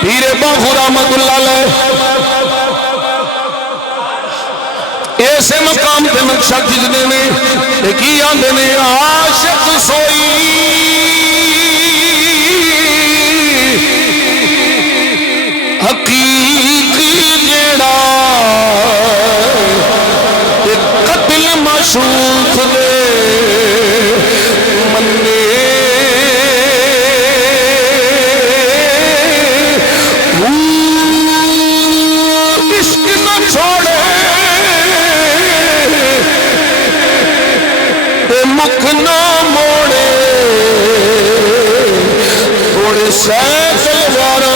पीरे बाखू रहमतुल्लाह अलैह ऐसे मकाम ते नक्शा खिंचते ने की आंदे ने आशिक सोई हकीकी जेड़ा कत्ल माशूक दे मन्ने इश्क न छोड़े मुख न मोड़े थोड़े सैकलवार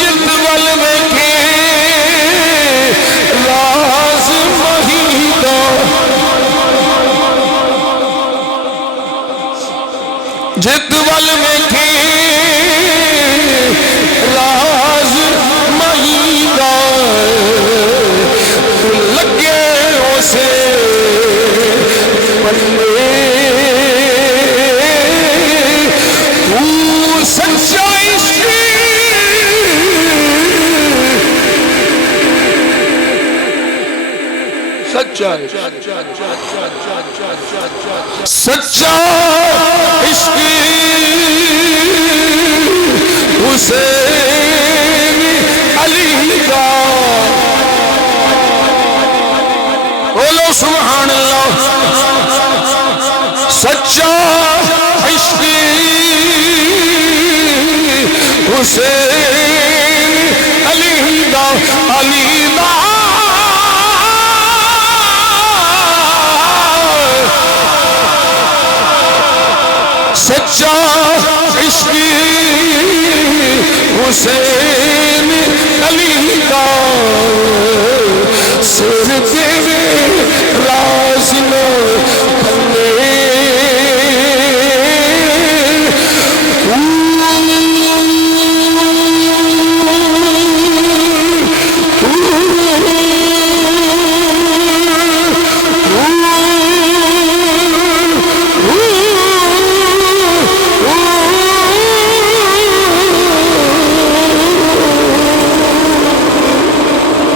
जित वल वेखे राज महीदा जित वल वेखे राज महीदा लगे उसे बल्ले सच्चा इश्क सच्चा सच्चा इश्क हुसैन अली का बोलो सुभान अल्लाह सच्चा इश्क हुसैन अली का अली का सच्चा इश्क हुसैन अली